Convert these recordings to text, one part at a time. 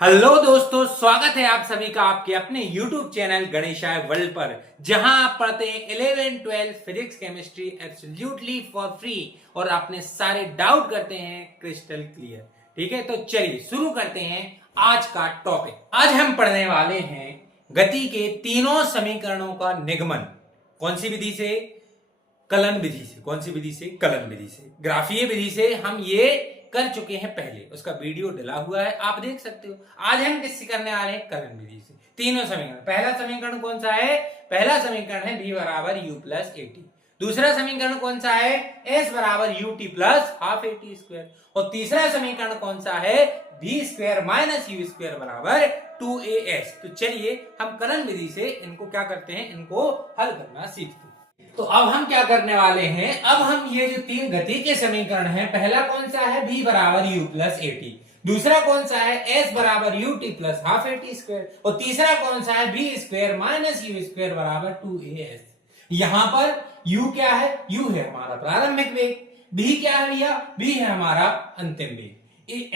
Hello दोस्तों, स्वागत है आप सभी का आपके अपने YouTube चैनल गणेशाय वर्ल्ड पर, जहां आप पढ़ते हैं 11 12 physics chemistry absolutely for free और अपने सारे डाउट करते हैं क्रिस्टल क्लियर। ठीक है, तो चलिए शुरू करते हैं आज का टॉपिक। आज हम पढ़ने वाले हैं गति के तीनों समीकरणों का निगमन। कौन सी विधि से? कलन विधि से। कौन सी विधि से? कलन विधि से। ग्राफीय विधि से हम ये कर चुके हैं पहले, उसका वीडियो डला हुआ है, आप देख सकते हो। आज हम किससे करने वाले हैं? कलन विधि से। तीनों समीकरण। पहला समीकरण कौन सा है? पहला समीकरण है v बराबर u प्लस ए टी। दूसरा समीकरण कौन सा है? s बराबर U T plus half A T square. और तीसरा समीकरण कौन सा है? v square minus you square बराबर 2as। तो चलिए हम कलन विधि से इनको क्या करते हैं, इनको हल करना सीखते हैं। तो अब हम क्या करने वाले हैं, अब हम ये जो तीन गति के समीकरण हैं, पहला कौन सा है? v बराबर u प्लस ए टी। दूसरा कौन सा है? s बराबर U T plus half A T square. और तीसरा कौन सा है? v square minus you square बराबर 2as। यहां पर u क्या है? u है हमारा प्रारंभिक वेग। v क्या है भैया? v है हमारा अंतिम वेग।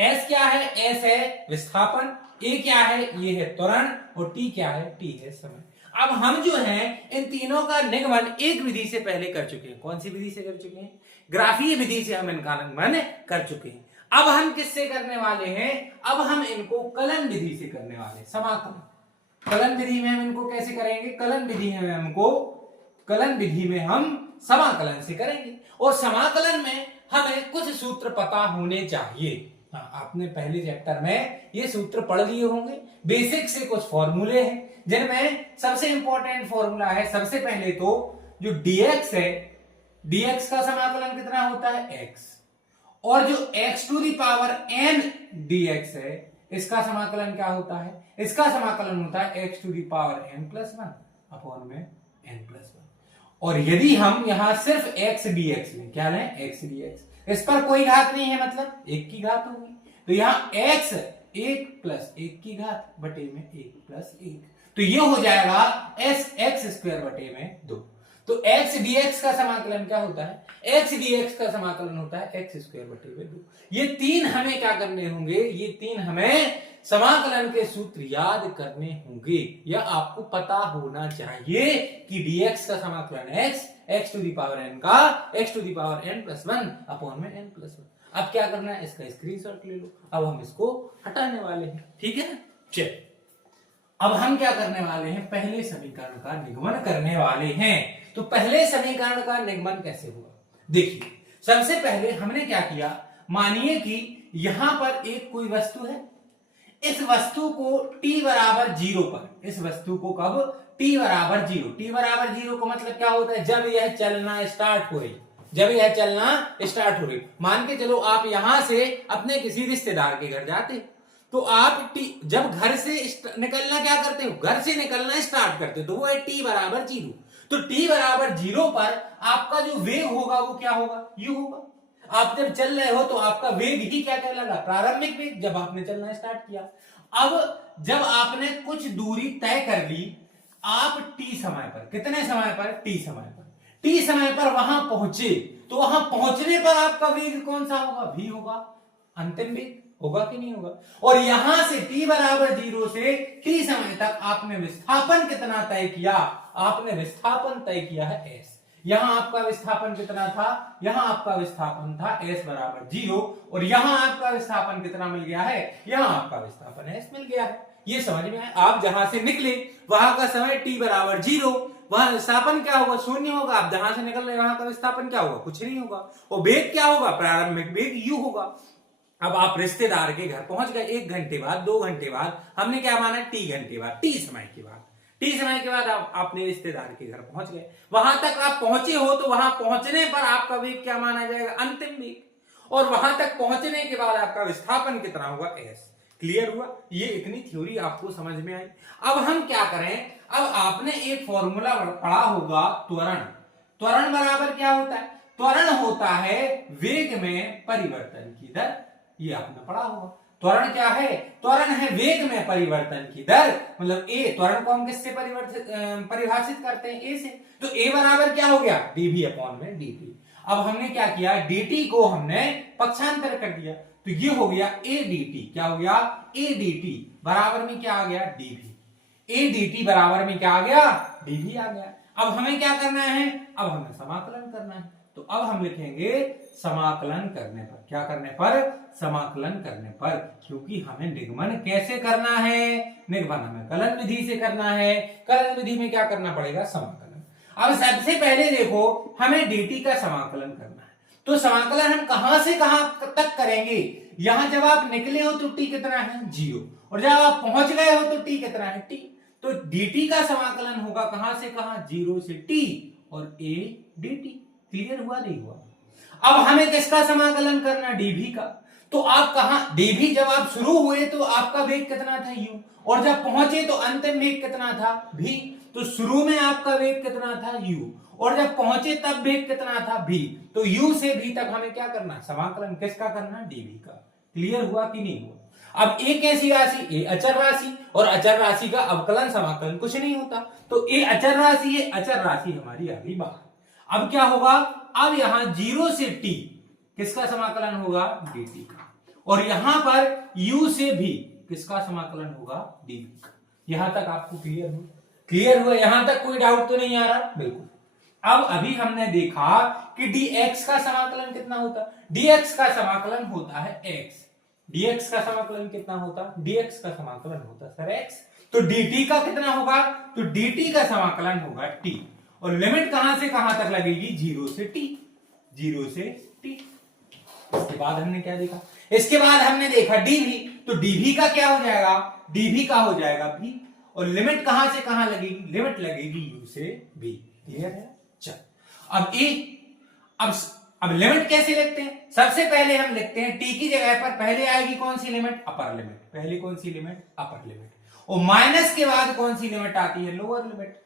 s क्या है? s है विस्थापन। a क्या है? ये है त्वरण। और t क्या है? t है समय। अब हम जो हैं इन तीनों का निगमन एक विधि से पहले कर चुके हैं। कौन सी विधि से कर चुके हैं? ग्राफीय विधि से हम इनका निगमन कर चुके हैं। अब हम किससे करने वाले हैं? अब हम इनको कलन विधि से करने वाले हैं, समाकलन। कलन विधि में हम इनको कैसे करेंगे? कलन विधि में हम समाकलन से करेंगे। और समाकलन में हमें कुछ सूत्र पता होने चाहिए। हाँ, आपने पहले चैप्टर में ये सूत्र पढ़ लिए होंगे। बेसिक से कुछ फॉर्मूले हैं जिनमें सबसे इंपॉर्टेंट फॉर्मूला है, सबसे पहले तो जो dx है, dx का समाकलन कितना होता है? x। और जो x to the power n dx है, इसका समाकलन क्या होता है? इसका समाकलन होता है x to the power n plus one upon में n प्लस वन। और यदि हम यहां सिर्फ x dx लें, क्या लें? x dx, इस पर कोई घात नहीं है, मतलब एक की घात होगी। तो यहां x एक प्लस एक की घात बटे में एक प्लस एक, तो ये हो जाएगा s x स्क्वायर बटे में दो। तो x dx का समाकलन क्या होता है? x dx का समाकलन होता है x स्क्वायर बटे में दो। ये तीन हमें क्या करने होंगे? ये तीन हमें समाकलन के सूत्र याद करने होंगे, या आपको पता होना चाहिए कि dx का समाकलन x to the power n का x to the power n plus one upon में n प्लस वन। अब क्या करना है? इसका स्क्रीनशॉट ले लो। अब हम इसको हटाने वाले हैं, ठीक है। चल, अब हम क्या करने वाले हैं? पहले समीकरण का निगमन करने वाले हैं। तो पहले समीकरण का निगमन कैसे हुआ? देखिए, सबसे पहले हमने क्या किया, मानिए कि यहां पर एक कोई वस्तु है। इस वस्तु को t बराबर जीरो पर, इस वस्तु को कब? t बराबर जीरो। t बराबर जीरो का मतलब क्या होता है? जब यह चलना स्टार्ट हो रही, जब यह चलना स्टार्ट हो रही। मान के चलो आप यहां से अपने किसी रिश्तेदार के घर जाते, तो आप जब घर से निकलना क्या करते हो? घर से निकलना स्टार्ट करते हो, तो वो है t बराबर जीरो। तो t बराबर जीरो पर आपका जो वेग होगा वो क्या होगा? u होगा। आप जब चल रहे हो तो आपका वेग ही क्या कहलाएगा? प्रारंभिक वेग, जब आपने चलना स्टार्ट किया। अब जब आपने कुछ दूरी तय कर ली, आप t समय पर, कितने समय पर? t समय पर, t समय पर वहां पहुंचे, तो वहां पहुंचने पर आपका वेग कौन सा होगा? v होगा। अंतिम वेग होगा कि नहीं होगा? और यहां से t बराबर जीरो से t समय तक आपने विस्थापन कितना तय किया? आपने विस्थापन तय किया है s। यहां आपका विस्थापन कितना था? यहां आपका विस्थापन था s बराबर जीरो। और यहां आपका विस्थापन कितना मिल गया है? यहां आपका विस्थापन s मिल गया है। ये समझ में आया? आप जहां से निकले वहां का समय t बराबर जीरो, वहां विस्थापन क्या होगा? शून्य होगा। आप जहां से निकल रहे वहां का विस्थापन क्या होगा? कुछ नहीं होगा। और वेग क्या होगा? प्रारंभिक वेग u होगा। अब आप रिश्तेदार के घर पहुंच गए, 1 घंटे बाद, 2 घंटे बाद, हमने क्या माना? t घंटे बाद, t समय के बाद। t समय के बाद आप अपने रिश्तेदार के घर पहुंच गए। वहां तक आप पहुंचे हो, तो वहां पहुंचने पर आपका वेग क्या माना जाएगा? अंतिम वेग। और वहां तक पहुंचने के बाद आपका विस्थापन कितना होगा? s। क्लियर हुआ? ये इतनी थ्योरी आपको समझ में आई। अब हम क्या करें? अब आपने एक फॉर्मूला पढ़ा होगा, त्वरण। त्वरण बराबर क्या होता है? त्वरण होता है वेग में परिवर्तन की दर। ये आपने पढ़ा होगा। त्वरण क्या है? त्वरण है वेग में परिवर्तन की दर, मतलब a। त्वरण को हम किससे परिभाषित करते हैं? a से। तो a बराबर क्या हो गया? dv अपॉन में dt। अब हमने क्या किया? dt को हमने पक्षांतर कर दिया, तो ये हो गया ए डी टी, क्या हो गया ए डी टी बराबर में क्या आ गया डीवी, ए डी टी बराबर में क्या आ गया डीवी आ गया। अब हमें क्या करना है, अब हमें समाकलन करना है, तो अब हम लिखेंगे समाकलन करने पर, क्या करने पर समाकलन करने पर, क्योंकि हमें निगमन कैसे करना है, निगमन हमें कलन विधि से करना है, कलन विधि में क्या करना पड़ेगा समाकलन। अब सबसे पहले देखो हमें dt का समाकलन करना है, तो समाकलन हम कहां से कहां तक करेंगे, यहां जब आप निकले हो तो t कितना है 0, और जब आप पहुंच गए हो तो t कितना है t, तो dt का समाकलन होगा कहां से कहां 0 से t और a dt। क्लियर हुआ नहीं हुआ। अब हमें किसका समाकलन करना dv का, तो आप कहां dv जब आप शुरू हुए तो आपका वेग कितना था u, और जब पहुंचे तो अंतिम वेग कितना था v, तो शुरू में आपका वेग कितना था u और जब पहुंचे तब वेग कितना था v, तो u से v तक हमें क्या करना समाकलन किसका करना dv का। क्लियर हुआ कि नहीं हुआ। अब a कैसी राशि, a अचर राशि, और अचर राशि का अवकलन समाकलन कुछ नहीं होता, तो a अचर राशि है, अचर राशि हमारी आ गई बाहर। अब क्या होगा, अब यहां 0 से t किसका समाकलन होगा dt का, और यहां पर u से भी किसका समाकलन होगा dv का। यहां तक आपको क्लियर हुआ, क्लियर हुआ, यहां तक कोई डाउट तो नहीं आ रहा, बिल्कुल। अब अभी हमने देखा कि dx का समाकलन कितना होता, dx का समाकलन होता है x, dx का समाकलन कितना होता, dx का समाकलन होता सर x, तो dt का कितना होगा, तो dt का समाकलन होगा t, और लिमिट कहां से कहां तक लगेगी 0 से t, 0 से t। इसके बाद हमने क्या देखा, इसके बाद हमने देखा dv, तो dv का क्या हो जाएगा, dv का हो जाएगा v, और लिमिट कहां से कहां लगेगी, लिमिट लगेगी u से v। क्लियर है। चल अब लिमिट कैसे लिखते हैं, सबसे पहले हम लिखते हैं t की जगह पर पहले आएगी कौन सी लिमिट, अपर लिमिट, पहले कौन सी लिमिट अपर लिमिट, और माइनस के बाद कौन सी लिमिट आती है लोअर लिमिट।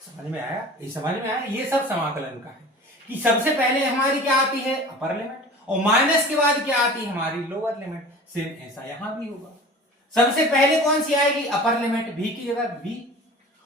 समझ में आया, ये समझ में आया, ये सब समाकलन का है कि सबसे पहले हमारी क्या आती है अपर लिमिट, और माइनस के बाद क्या आती है हमारी लोअर लिमिट। सेम ऐसा यहां भी होगा, सबसे पहले कौन सी आएगी अपर लिमिट, v की जगह v,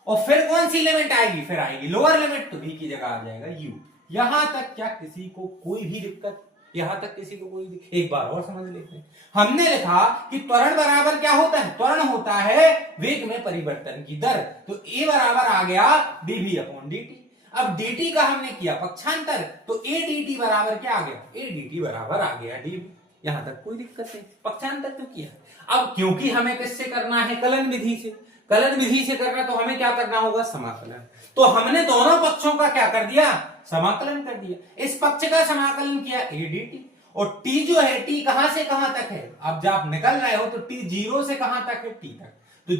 और फिर कौन सी लिमिट आएगी, फिर आएगी लोअर लिमिट, तो v की जगह आ जाएगा u। यहां तक क्या किसी को कोई भी दिक्कत, यहां तक किसी को कोई, एक बार और समझ लेते हैं। हमने लिखा कि त्वरण बराबर क्या होता है, त्वरण होता है वेग में परिवर्तन की दर, तो a बराबर आ गया dv अपॉन dt। अब dt का हमने किया पक्षांतर, तो a dt बराबर क्या आ गया, a dt बराबर आ गया dv। यहां तक कोई दिक्कत नहीं, पक्षांतर तो किया। अब क्योंकि हमें किससे करना है, कलन विधि से, कलन विधि से करना, तो हमें क्या करना होगा समाकलन, तो हमने दोनों पक्षों का क्या कर दिया समाकलन कर दिया। इस पक्ष का समाकलन किया a dt, और t जो है t कहां से कहां तक है, अब जब आप निकल रहे हो तो t 0 से कहां तक है t तक, तो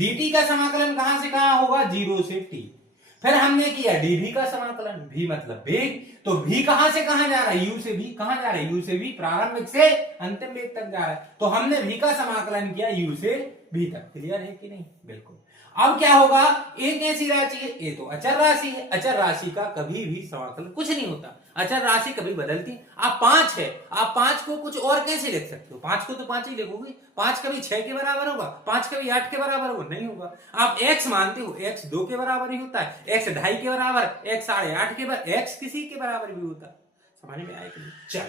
dt का समाकलन कहां से कहां होगा 0 से t। फिर हमने किया dv का समाकलन, v मतलब वेग, तो v कहां से कहां जा रहा है u से v, कहां जा रहा है u से v, प्रारंभिक से अंतिम वेग तक जा रहा है, तो हमने v का समाकलन किया u से v तक। क्लियर है कि नहीं, बिल्कुल। अब क्या होगा, एक ऐसी राशि है, ये तो अचर राशि है, अचर राशि का कभी भी समाकलन कुछ नहीं होता, अचर राशि कभी बदलती। आप 5 है, आप 5 को कुछ और कैसे लिख सकते हो, 5 को तो 5 ही लिखोगे, 5 कभी 6 के बराबर होगा, 5 कभी 8 के बराबर होगा, नहीं होगा। आप x मानते हो, x 2 के बराबर ही होता है, x 2.5 के बराबर, x 8.5 के बराबर, x किसी के बराबर भी होता है। समझ में आया कि नहीं। चल,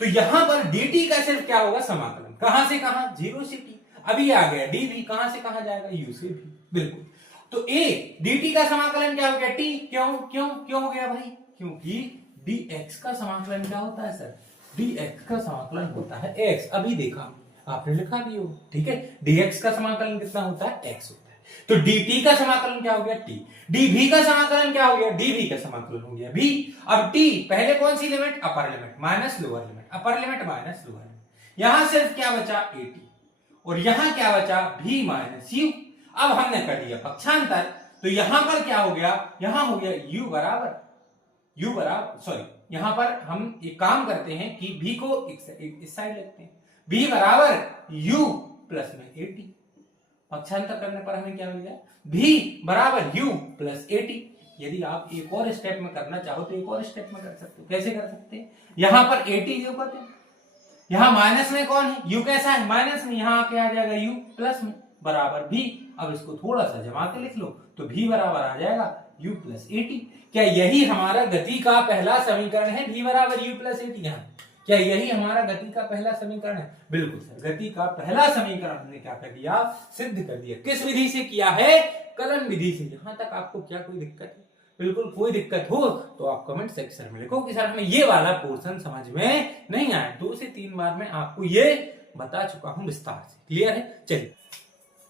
तो यहां पर dt का सिर्फ क्या होगा समाकलन, कहां से कहां 0 से t। अभी आ गया dv कहां से कहां जाएगा u से v, बिल्कुल। तो a dt का समाकलन क्या हो गया t, क्यों क्यों क्यों हो गया भाई, क्योंकि dx का समाकलन क्या होता है सर, dx का समाकलन होता है x। अभी देखा आपने लिखा भी हो, ठीक है, dx का समाकलन कितना होता है x होता है, तो dt का समाकलन क्या हो गया t, dv का समाकलन क्या हो गया, dv का समाकलन हो गया v। अब t पहले कौन सी limit upper limit minus lower limit, upper limit minus lower limit, यहां सिर्फ क्या बचा at, और यहां क्या बचा v माइनस u। अब हमने कर दिया पक्षांतर, तो यहां पर क्या हो गया, यहां हो गया u बराबर सॉरी, यहां पर हम एक काम करते हैं कि v को इस साइड लेते हैं, v बराबर u प्लस में at। पक्षांतर करने पर हमें क्या मिल गया, v बराबर u प्लस at। यदि आप एक और स्टेप में करना चाहो तो एक और स्टेप में कर सकते हो, कैसे कर सकते हैं, यहां पर at जो करते हैं, यहां माइनस में कौन है u, कैसा है माइनस में, यहां आके आ जाएगा u प्लस में बराबर v। अब इसको थोड़ा सा जमा के लिख लो, तो v बराबर आ जाएगा u प्लस at। क्या यही हमारा गति का पहला समीकरण है, v बराबर u प्लस at। यहाँ क्या यही हमारा गति का पहला समीकरण है? बिल्कुल सर, गति का पहला समीकरण हमने क्या कर दिया, सिद्ध कर दिया। किस विधि से किया है? कलन विधि से। यहां तक आपको क्या कोई दिक्कत है? बिल्कुल कोई दिक्कत हो तो आप कमेंट सेक्शन में लिखो कि सर हमें ये वाला पोर्शन समझ में नहीं आया। 2 से 3 बार में आपको ये बता चुका हूं विस्तार से। क्लियर है?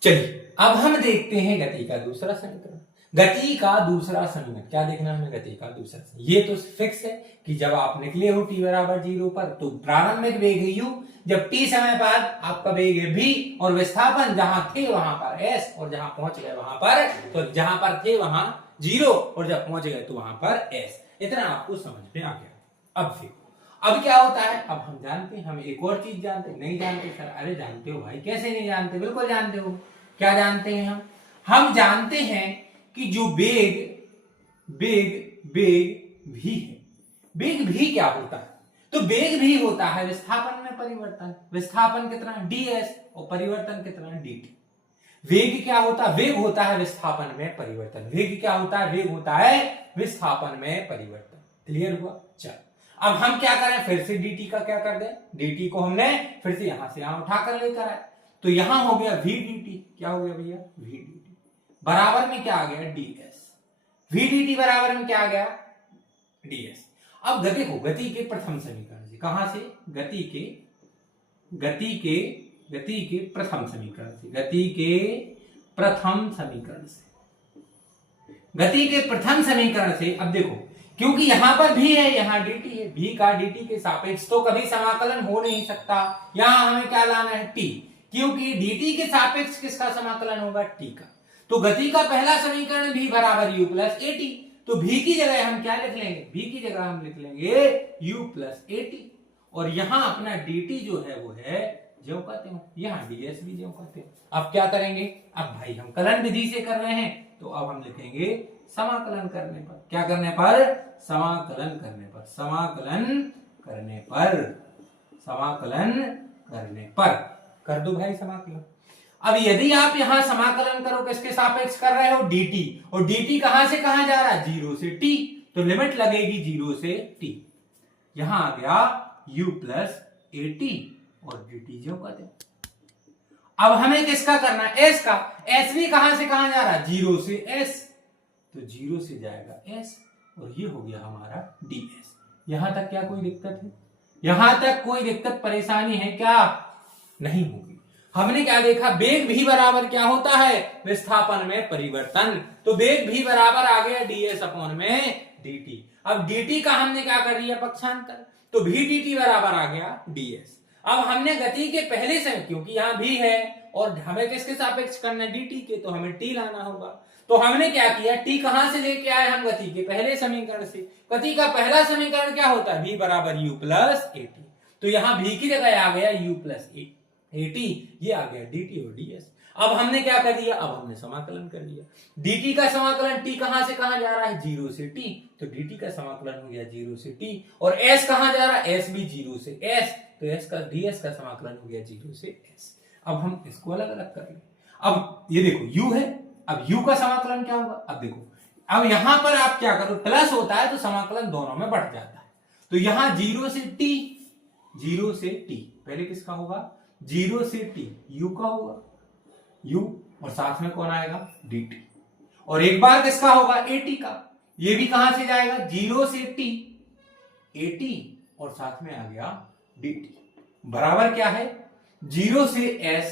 चलिए अब हम देखते हैं गति का दूसरा समीकरण। गति का दूसरा समीकरण क्या देखना है हमें? गति का दूसरा समीकरण ये तो फिक्स है कि जब आप निकले हो t बराबर 0 पर तो प्रारंभिक वेग है u, जब t समय बाद आपका वेग है v, और विस्थापन जहां थे वहां पर s, और जहां पहुंच गए वहां पर, तो जहां पर थे वहां 0 और जब पहुंच गए तो वहां पर s। इतना आपको समझ में आ गया। अब देखो अब क्या होता है, अब हम जानते हैं, हम एक और चीज जानते हैं। नहीं जानते सर? अरे जानते हो भाई, कैसे नहीं जानते, बिल्कुल जानते हो। क्या जानते हैं हम जानते हैं कि जो वेग भी है, वेग भी क्या होता है? तो वेग भी होता है विस्थापन में परिवर्तन। विस्थापन कितना? ds, और परिवर्तन कितना? dt। वेग क्या होता है? वेग होता है विस्थापन में परिवर्तन। वेग क्या होता है? वेग होता है विस्थापन में परिवर्तन। क्लियर हुआ? चल अब हम क्या करें, फिर से dt का क्या कर दें, dt को हमने फिर से यहां से यहां उठाकर लेकर आए, तो यहां हो गया v dt। क्या हो गया भैया? v dt बराबर में क्या आ गया? ds। v dt बराबर में क्या आ गया? ds। अब देखो गति के प्रथम समीकरण से, कहां से? गति के प्रथम समीकरण से, गति के प्रथम समीकरण से। अब देखो क्योंकि यहां पर भी है, यहां dt है, v का dt के सापेक्ष तो कभी समाकलन हो नहीं सकता। यहां हमें क्या लाना है? t, क्योंकि dt के सापेक्ष किसका समाकलन होगा? t का। तो गति का पहला समीकरण v बराबर u प्लस at, तो v की जगह हम क्या लिख लेंगे? v की जगह हम लिख लेंगे u प्लस at, और यहां अपना dt जो है वो है ज्यों कहते हो, यहाँ ds भी ज्यों कहते हो। अब क्या करेंगे? अब भाई हम कलन विधि से कर रहे हैं, तो अब हम लिखेंगे समाकलन करने पर। क्या करने पर? समाकलन करने पर। कर दो भाई समाकलन। अब यदि आप यहां समाकलन करो, किसके सापेक्ष कर रहे हो? dt, और dt कहां से कहां जा रहा है? 0 से t, तो लिमिट लगेगी 0 से t। यहां आ गया u प्लस at, और dt जो कहते हैं। अब हमें किसका करना है? s का। s भी कहां से कहां जा रहा है? 0 से s, तो 0 से जाएगा s, और ये हो गया हमारा ds। यहां तक क्या कोई दिक्कत है? यहां तक कोई दिक्कत परेशानी है क्या? नहीं होगी। हमने क्या देखा? वेग भी बराबर क्या होता है? विस्थापन में परिवर्तन। तो वेग भी बराबर आ गया ds अपॉन में dt। अब dt का हमने क्या कर दिया? पक्षांतर, तो v dt बराबर आ गया ds। अब हमने गति के पहले से, क्योंकि यहां भी है और हमें किसके सापेक्ष करना है? dt के, तो हमें t लाना होगा। तो हमने क्या किया? t कहां से लेके आए हम? गति के पहले समीकरण से। गति का पहला समीकरण क्या होता है? v बराबर u प्लस at, तो यहां v की जगह आ गया u प्लस at, ये आ गया dt और ds। अब हमने क्या कर दिया? अब हमने समाकलन कर दिया। dt का समाकलन t कहां से कहां जा रहा है? 0 से t, तो dt का समाकलन हो गया 0 से t, और s कहां जा रहा है? s भी 0 से s, तो s का ds का समाकलन हो गया 0 से s। अब हम इसको अलग अलग कर लें। अब ये देखो u है, अब u का समाकलन क्या होगा? अब देखो, अब यहां पर आप क्या करो? प्लस होता है तो समाकलन दोनों में बढ़ जाता है। तो यहां 0 से t, पहले किसका होगा? 0 से t, u का होगा, u, और साथ में कौन आएगा? dt, और एक बार किसका होगा? at का। ये भी कहां से जाएगा? 0 से t, at, और साथ में आ गया dt, बराबर क्या है? 0 से s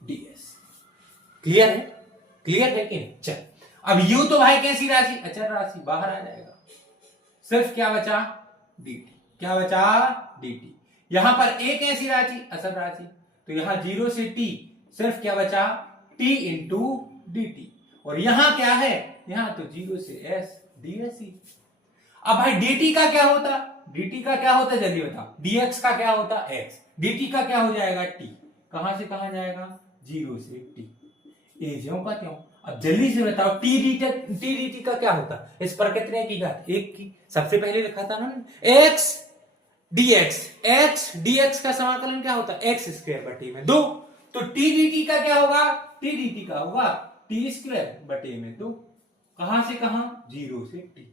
ds। क्लियर है? क्लियर है कि नहीं? चल अब u तो भाई कैसी राशि? अचर राशि, बाहर आ जाएगा। सिर्फ क्या बचा? dt। क्या बचा? dt। यहां पर एक ऐसी राशि, असल राशि, तो यहां 0 से t, सिर्फ क्या बचा? t इंटू dt, और यहां क्या है? यहां तो 0 से s ds ही। अब भाई dt का क्या होता? dt का क्या होता? जल्दी बताओ। dx का क्या होता? x। dt का क्या हो जाएगा? t। कहां से कहां जाएगा? 0 से t, ये ज्यों का त्यों। अब जल्दी से बताओ t dt का क्या होता? इस पर कितने की घात? 1 की। सबसे पहले लिखा था ना x dx का समाकलन क्या होता? x स्क्वायर बटे में 2। तो t dt का क्या होगा? t dt का होगा t स्क्वायर बटे में 2। कहां से कहां? 0 से t।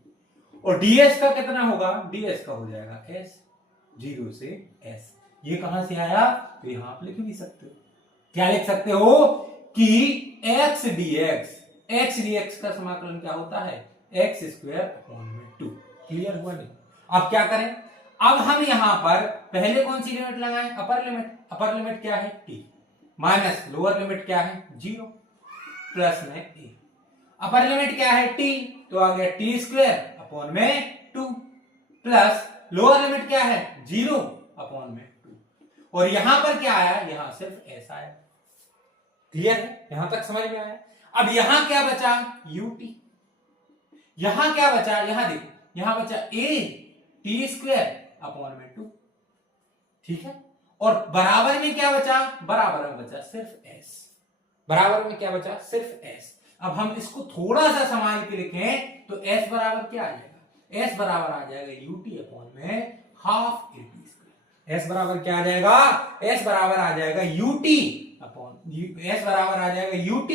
और ds का कितना होगा, ds का हो जाएगा s, 0 से s। ये कहां से आया, तो यहां आप लिख भी सकते हो। क्या लिख सकते हो कि x dx का समाकलन क्या होता है, x स्क्वायर अपॉन 2। क्लियर हुआ नहीं। अब क्या करें, अब हम यहां पर पहले कौन सी लिमिट लगाएं, अपर लिमिट। अपर लिमिट क्या है t, माइनस लोअर लिमिट क्या है 0, प्लस में a। अपर लिमिट क्या है t, तो आ गया t स्क्वायर अपॉन में 2, प्लस लोअर लिमिट क्या है 0 अपॉन में 2। और यहां पर क्या आया, यहां सिर्फ s आया। क्लियर है, यहां तक समझ में आया। अब यहां क्या बचा, ut। यहां क्या बचा, यहां देखो, यहां बचा a t स्क्वायर अपॉन में 2। ठीक है, और बराबर में क्या बचा, बराबर में बचा सिर्फ s। बराबर में क्या बचा, सिर्फ s। अब हम इसको थोड़ा सा संभाल के लिखें तो s बराबर क्या आ जाएगा, s बराबर आ जाएगा ut अपॉन में हाफ at स्क्वायर। s बराबर क्या आ जाएगा, s बराबर आ जाएगा ut अपॉन, s बराबर आ जाएगा ut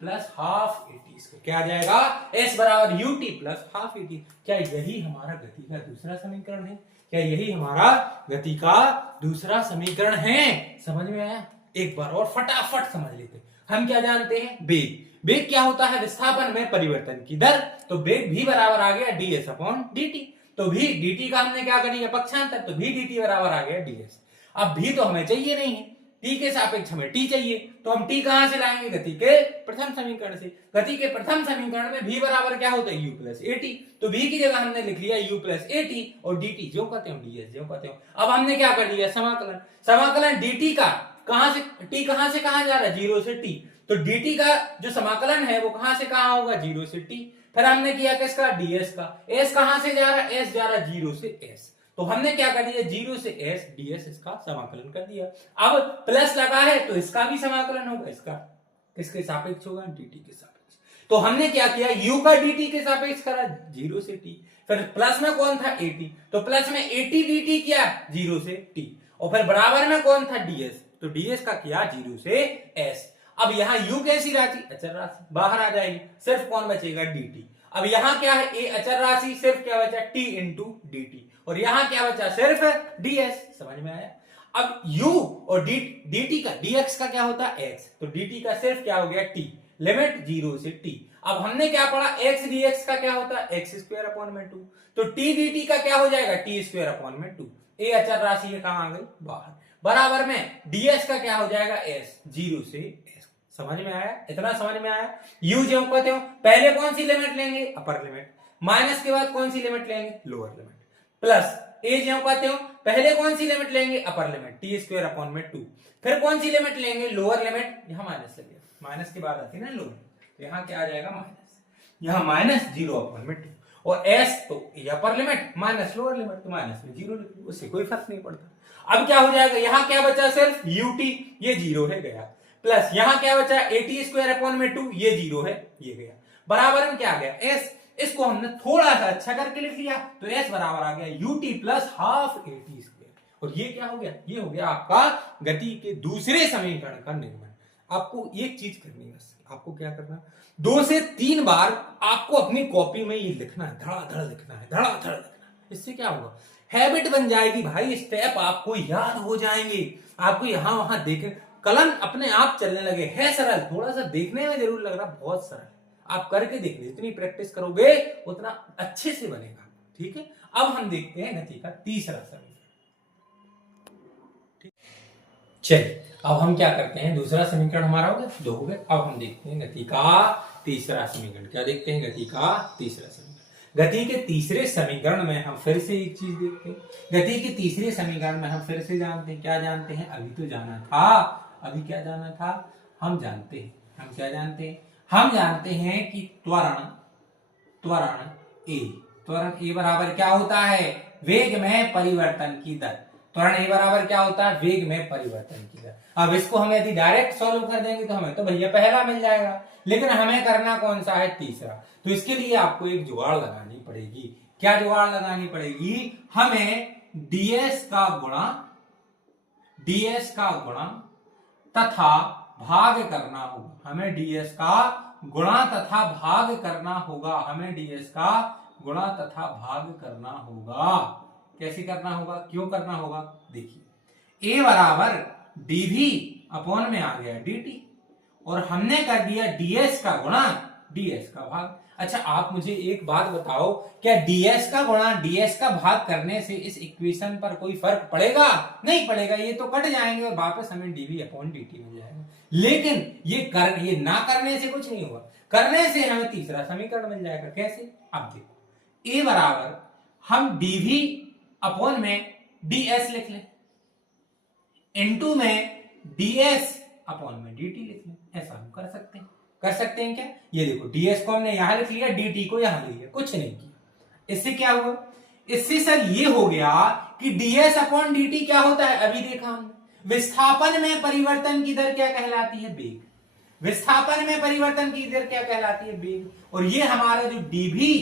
plus half at square. क्या आ जाएगा, s बराबर ut प्लस हाफ at। क्या यही हमारा गति का दूसरा समीकरण है, क्या यही हमारा गति का दूसरा समीकरण है। समझ में आया, एक बार और फटाफट समझ लेते हैं। हम क्या जानते हैं, वेग। वेग क्या होता है, विस्थापन में परिवर्तन की दर। तो वेग भी बराबर आ गया ds अपॉन dt। तो भी dt का हमने क्या कर दिया पक्षांतर, तो भी dt बराबर आ गया ds। अब भी तो हमें चाहिए नहीं है, t के सापेक्ष हमें t चाहिए, तो हम t कहां से लाएंगे, गति के प्रथम समीकरण से। गति के प्रथम समीकरण में v बराबर क्या होता है, u प्लस at। तो v की जगह हमने लिख लिया u प्लस at और dt जो कहते हो ds जो कहते हो। अब हमने क्या कर दिया, समाकलन। समाकलन dt का कहां से, t कहां से कहां जा रहा है, 0 से t। तो dt का जो समाकलन है वो कहां से कहां होगा, 0 से t। फिर हमने किया किसका, ds का। s कहां से जा रहा है, s जा रहा है 0 से s। तो हमने क्या कर दिया, 0 से s ds इसका समाकलन कर दिया। अब प्लस लगा है तो इसका भी समाकलन होगा, इसका किसके सापेक्ष होगा, dt के सापेक्ष। तो हमने क्या किया, u का dt के सापेक्ष करा 0 से t। फिर प्लस में कौन था, at। तो प्लस में at dt किया 0 से t। और फिर बराबर में कौन था, ds। तो ds का किया 0 से s। अब यहाँ u कैसी राशि, अचर राशि, बाहर आ जाएगी, सिर्फ कौन बचेगा, dt। अब यहाँ क्या है, a अचर राशि, सिर्फ क्या बचा, t इंटू dt। और यहाँ क्या बचा, सिर्फ ds। समझ में आया। अब u और dt का, dx का क्या होता है x, तो dt का सिर्फ क्या हो गया t, लिमिट 0 से t। अब हमने क्या पढ़ा, x dx का क्या होता है, x स्क्वायर अपॉन में 2। तो t dt का क्या हो जाएगा, t स्क्वायर अपॉन में 2। a अचर राशि है, कहां आ गई, बाहर। बराबर में ds का क्या हो जाएगा, s, 0 से s। समझ में आया, इतना समझ में आया। u जो कहते हो, पहले कौन सी लिमिट लेंगे, अपर लिमिट, माइनस के बाद कौन सी लिमिट लेंगे, लोअर लिमिट, प्लस a जो कहते हो, पहले कौन सी लिमिट लेंगे, upper limit, t square upon में 2। फिर कौन सी लिमिट लेंगे, लोअर लिमिट। यहां माइनस लगे, माइनस के बाद आती है ना लोअर, तो यहां क्या आ जाएगा, माइनस। यहां माइनस 0 अपॉन में 2। और s तो अपर लिमिट माइनस लोअर लिमिट, तो माइनस में 0 लिख लो, उससे कोई फर्क नहीं पड़ता। अब क्या हो जाएगा, यहां क्या बचा, सिर्फ ut, ये 0 है गया, प्लस यहां क्या बचा, at स्क्वायर अपॉन में 2, ये 0 है, ये गया। बराबर में क्या आ गया, s। इसको हमने थोड़ा सा अच्छा करके लिख लिया, तो s बराबर आ गया ut plus half at square. और ये क्या हो गया, ये हो गया आपका गति के दूसरे समीकरण का निर्माण। आपको एक चीज करनी है, आपको क्या करना, 2 से 3 बार आपको अपनी कॉपी में ये लिखना है, धड़ाधड़ लिखना है, धड़ाधड़ लिखना है। इससे क्या होगा, हैबिट बन जाएगी भाई, स्टेप आपको याद हो जाएंगे। आपको यहां वहां देखे, कलम अपने आप चलने लगे। है सरल, थोड़ा सा देखने में जरूर लग रहा, बहुत सरल। आप करके देख लीजिए, जितनी प्रैक्टिस करोगे उतना अच्छे से बनेगा। ठीक है, अब हम देखते हैं गति का तीसरा समीकरण। चलिए, अब हम क्या करते हैं, दूसरा समीकरण हमारा हो गया, 2 हो गए। अब हम देखते हैं गति का तीसरा समीकरण। क्या देखते हैं, गति का तीसरा समीकरण। गति के तीसरे समीकरण में हम फिर से एक चीज देखते हैं। गति के तीसरे समीकरण में हम फिर से जानते हैं, क्या जानते हैं, अभी तो जाना था, अभी क्या जाना था, हम जानते हैं, हम क्या जानते हैं, हम जानते हैं कि त्वरण ए बराबर क्या होता है, वेग में परिवर्तन की दर। त्वरण ए बराबर क्या होता है, वेग में परिवर्तन की दर। अब इसको हम यदि डायरेक्ट सॉल्व कर देंगे तो हमें तो भैया पहला मिल जाएगा, लेकिन हमें करना कौन सा है, तीसरा। तो इसके लिए आपको एक जुगाड़ लगानी पड़ेगी। क्या जुगाड़ लगानी पड़ेगी, हमें ds का गुणा तथा भाग करना होगा। हमें ds का गुणा तथा भाग करना होगा, हमें ds का गुणा तथा भाग करना होगा। कैसे करना होगा, क्यों करना होगा, देखिए a बराबर dv अपॉन में आ गया dt और हमने कर दिया ds का गुणा ds का भाग। अच्छा आप मुझे एक बात बताओ, क्या ds का गुणा ds का भाग करने से इस इक्वेशन पर कोई फर्क पड़ेगा? नहीं पड़ेगा, ये तो कट जाएंगे और वापस हमें dv अपॉन dt मिल जाएगा। लेकिन ये ना करने से कुछ नहीं होगा, करने से हमें तीसरा समीकरण मिल जाएगा। कैसे, अब देखो a बराबर हम dv अपॉन में ds लिख लें, इनटू में ds अपॉन में dt लिख लें। ऐसा हम कर सकते हैं क्या? ये देखो ds को हमने यहां लिख लिया, dt को यहां लिख लिया, कुछ नहीं किया। इससे क्या हुआ, इससे सर ये हो गया कि ds अपॉन dt क्या होता है, अभी देखा हमने, विस्थापन में परिवर्तन की दर क्या कहलाती है, वेग। विस्थापन में परिवर्तन की दर क्या कहलाती है, वेग। और ये हमारा जो dv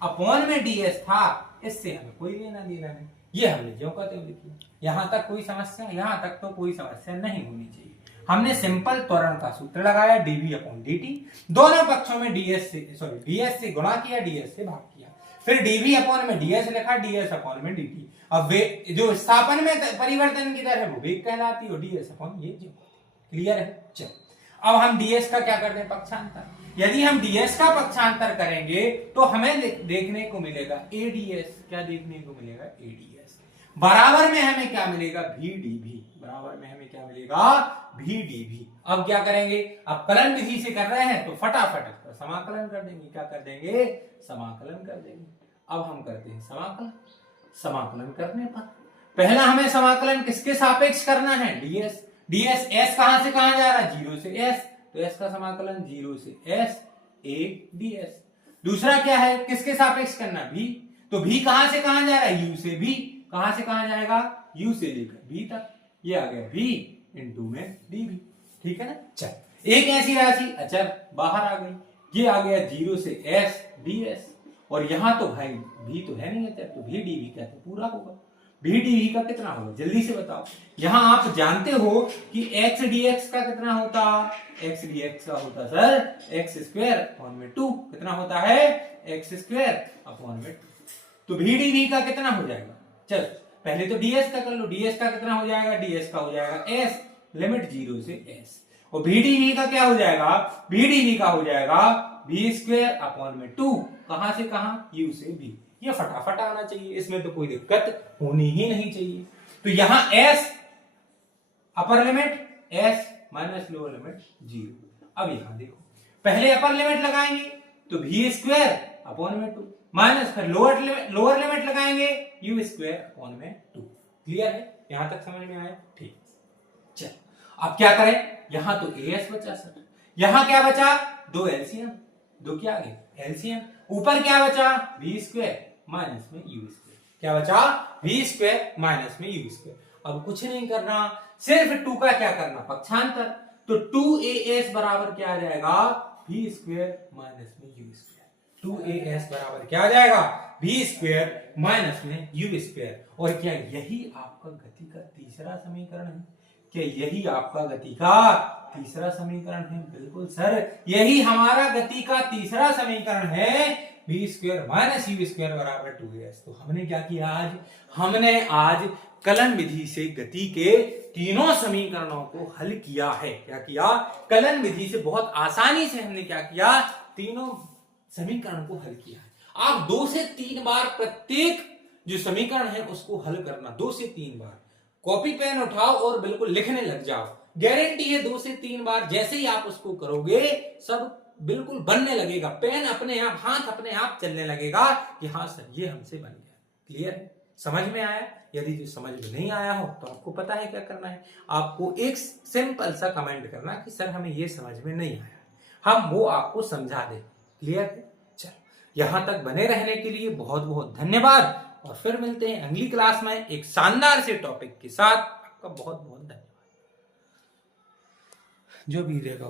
अपॉन में ds था, इससे हमें कोई लेना देना नहीं, ये हमने जो कहते हुए लिख लिया। यहां तक कोई समस्या, यहां तक तो कोई समस्या नहीं होनी चाहिए। हमने सिंपल त्वरण का सूत्र लगाया, dv अपॉन dt, दोनों पक्षों में ds से गुणा किया, ds से भाग किया, फिर dv अपॉन में ds लिखा, ds अपॉन में dt। अब जो विस्थापन में परिवर्तन की दर है वो वेग कहलाती है, और ds अपॉन ये जो। क्लियर है? चलो अब हम ds का क्या करते हैं, पक्षांतर। यदि हम ds का पक्षांतर करेंगे तो हमें देखने को मिलेगा ads। क्या देखने को मिलेगा, ads बराबर में हमें क्या मिलेगा, vdv। बराबर में हमें क्या मिलेगा, vdv। अब क्या करेंगे, अब कलन विधि से कर रहे हैं तो फटाफट समाकलन कर देंगे। क्या कर देंगे, समाकलन कर देंगे। अब हम करते हैं समाकलन। समाकलन करने पर पहला हमें समाकलन किसके सापेक्ष करना है, ds। s कहां से कहां जा रहा है, 0 से s, तो s का समाकलन 0 से s a ds। दूसरा क्या है, किसके सापेक्ष करना, v, तो v कहां से कहां जा रहा है, u से v। कहां से कहां जाएगा, u से लेकर v तक, ये आ गया v इंटू में dv। ठीक है ना। चल एक ऐसी राशि अचर बाहर आ गई, ये आ गया 0 से s ds, और यहां तो भाई v तो है नहीं अचर, तो v dv क्या तो पूरा होगा। v dv का कितना होगा, जल्दी से बताओ। यहां आप जानते हो कि x dx का कितना होता, x dx का होता सर x स्क्वायर अपॉन में 2। कितना होता है, x स्क्वायर अपॉन में 2। तो v dv का कितना हो जाएगा, चल पहले तो ds का कर लो, ds का कितना हो जाएगा, ds का हो जाएगा s लिमिट 0 से s, और v dv का क्या हो जाएगा, v dv का हो जाएगा v स्क्वायर अपॉन में 2। कहां से कहां, u से v। ये फटाफट आना चाहिए, इसमें तो कोई दिक्कत होनी ही नहीं चाहिए। तो यहां s upper limit s minus lower limit 0। अब यहां देखो, पहले अपर लिमिट लगाएंगे तो v स्क्वायर अपॉन में 2, माइनस फिर लोअर लिमिट लगाएंगे u स्क्वायर अपॉन में 2। क्लियर है, यहां तक समझ में आया, ठीक। चल अब क्या करें, यहां तो as बचा सर, यहां क्या बचा, दो एलसीएम, दो क्या आ गए एलसीएम, ऊपर क्या बचा, v स्क्वायर माइनस में u स्क्वायर। क्या बचा, v स्क्वायर माइनस में u स्क्वायर। अब कुछ नहीं करना, सिर्फ 2 का क्या करना, पक्षांतर। तो 2as बराबर क्या आ जाएगा, v स्क्वायर माइनस में u स्क्वायर। 2as बराबर क्या आ जाएगा, v स्क्वायर माइनस में u स्क्वायर। और क्या यही आपका गति का तीसरा समीकरण है, क्या यही आपका गति का तीसरा समीकरण है, बिल्कुल सर यही हमारा गति का तीसरा समीकरण है, v square minus u square बराबर 2as। तो हमने क्या किया आज, हमने आज कलन विधि से गति के तीनों समीकरणों को हल किया है। क्या किया, कलन विधि से बहुत आसानी से हमने क्या किया, तीनों समीकरण को हल किया है। आप 2 से 3 बार प्रत्येक जो समीकरण है उसको हल करना, 2 से 3 बार कॉपी पेन उठाओ और बिल्कुल लिखने लग जाओ। गारंटी है 2 से 3 बार जैसे ही आप उसको करोगे सब बिल्कुल बनने लगेगा, पेन अपने आप, हाथ अपने आप चलने लगेगा कि हाँ सर ये हमसे बन गया। क्लियर है, समझ में आया। यदि जो समझ में नहीं आया हो तो आपको पता है क्या करना है, आपको एक सिंपल सा कमेंट करना कि सर हमें ये समझ में नहीं आया, हम वो आपको समझा दें। क्लियर है, चलो यहां तक बने रहने के लिए बहुत बहुत धन्यवाद, और फिर मिलते हैं अगली क्लास में एक शानदार से टॉपिक के साथ। आपका बहुत बहुत धन्यवाद। जो भी रहेगा